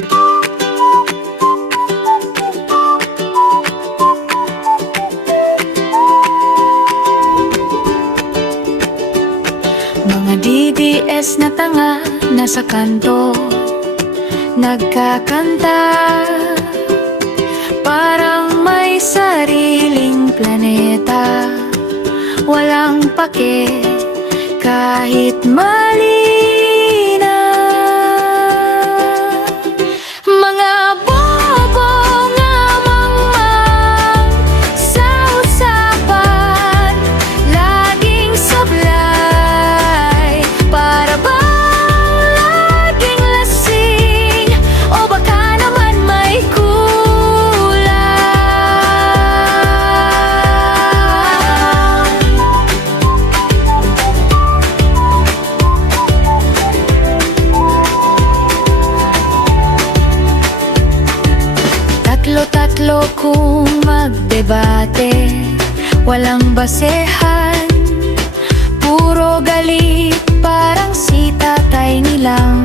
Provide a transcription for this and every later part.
Mga DDS na tanga nasa kanto, nagkakanta, parang may sariling planeta. Walang pake kahit mali na. Mga bobo nga mangmang sa usapan, laging sablay, para bang laging lasing, o baka naman may kulang. Tatlo kung magdebate, walang basehan, puro galit, parang si tatay nilang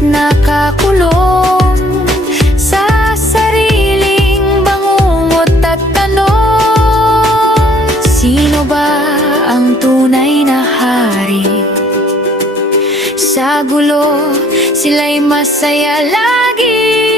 nakakulong sa sariling bangungot at tanong. Sino ba ang tunay na hari? Sa gulo, sila'y masaya lagi.